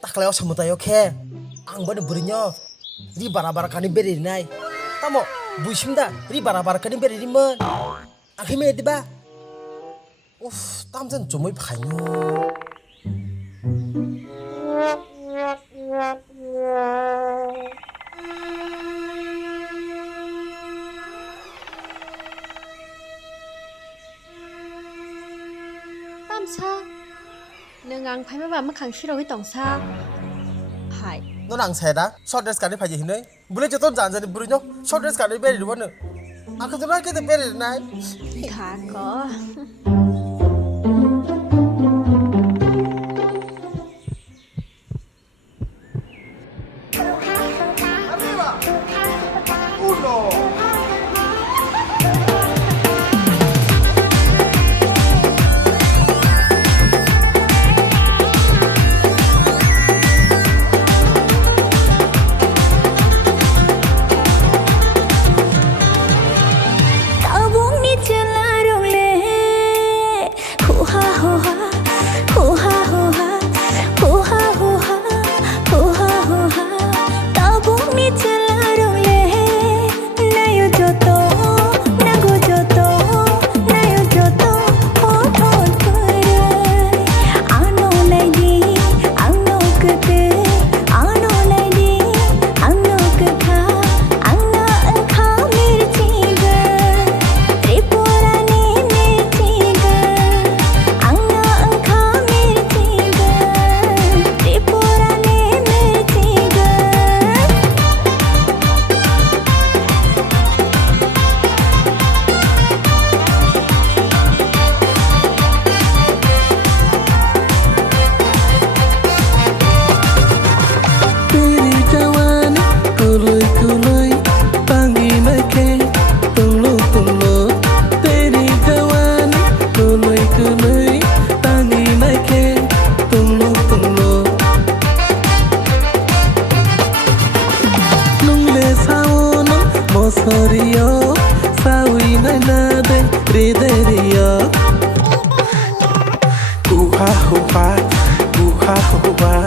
Taklayaw samutayo khe angbo ni burinyo ri bara kani berinai tamo buisimda ri bara kani beririmon akhime diba tamjan chumui phainyo tamsa nang phai ma ba ma khang shiro hi tongsa hai no nang seda short dress kani phaji hinai bule joton janjani burinyo short dress kani beriribon akhduna ke te berinai tha ko Uha, uha, uha, uha.